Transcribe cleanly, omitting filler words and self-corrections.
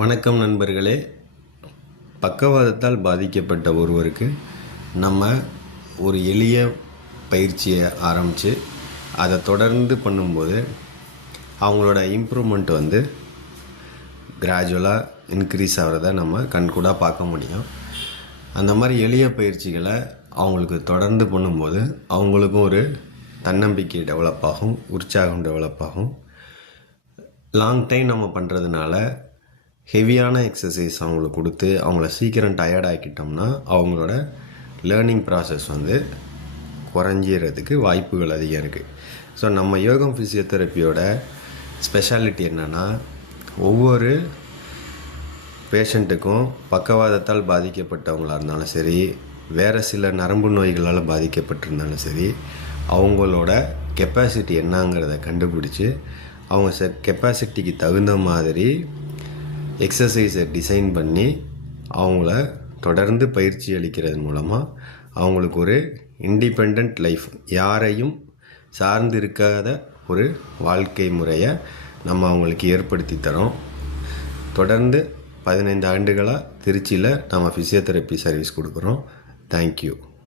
வணக்கம் நண்பர்களே. பக்கவாதத்தால் பாதிக்கப்பட்ட ஒருவருக்கு நம்ம ஒரு எளிய பயிற்சியை ஆரம்பித்து அதை தொடர்ந்து பண்ணும்போது அவங்களோட இம்ப்ரூவ்மெண்ட் கிராஜுவலாக இன்க்ரீஸ் ஆகிறத நம்ம கண்கூடாக பார்க்க முடியும். அந்த மாதிரி எளிய பயிற்சிகளை அவங்களுக்கு தொடர்ந்து பண்ணும்போது அவங்களுக்கும் ஒரு தன்னம்பிக்கை டெவலப் ஆகும், உற்சாகம் டெவலப் ஆகும். லாங் டைம் நம்ம பண்ணுறதுனால ஹெவியான எக்ஸசைஸ் அவங்களுக்கு கொடுத்து அவங்கள சீக்கிரம் டயர்ட் ஆக்கிட்டோம்னா அவங்களோட லேர்னிங் ப்ராசஸ் குறைஞ்சிறதுக்கு வாய்ப்புகள் அதிகம் இருக்குது. ஸோ நம்ம யோகம் ஃபிசியோதெரப்பியோட ஸ்பெஷாலிட்டி என்னென்னா, ஒவ்வொரு பேஷண்ட்டுக்கும் பக்கவாதத்தால் பாதிக்கப்பட்டவங்களாக இருந்தாலும் சரி, வேறு சில நரம்பு நோய்களால் பாதிக்கப்பட்டிருந்தாலும் சரி, அவங்களோட கெப்பாசிட்டி என்னங்கிறத கண்டுபிடிச்சி அவங்க கெப்பாசிட்டிக்கு தகுந்த மாதிரி எக்ஸசைஸை டிசைன் பண்ணி அவங்கள தொடர்ந்து பயிற்சி அளிக்கிறது மூலமாக அவங்களுக்கு ஒரு இண்டிபெண்ட் லைஃப், யாரையும் சார்ந்து இருக்காத ஒரு வாழ்க்கை முறையை நம்ம அவங்களுக்கு ஏற்படுத்தி தரோம். தொடர்ந்து 15 ஆண்டுகளாக திருச்சியில் நம்ம ஃபிசியோதெரப்பி சர்வீஸ் கொடுக்குறோம். தேங்க்யூ.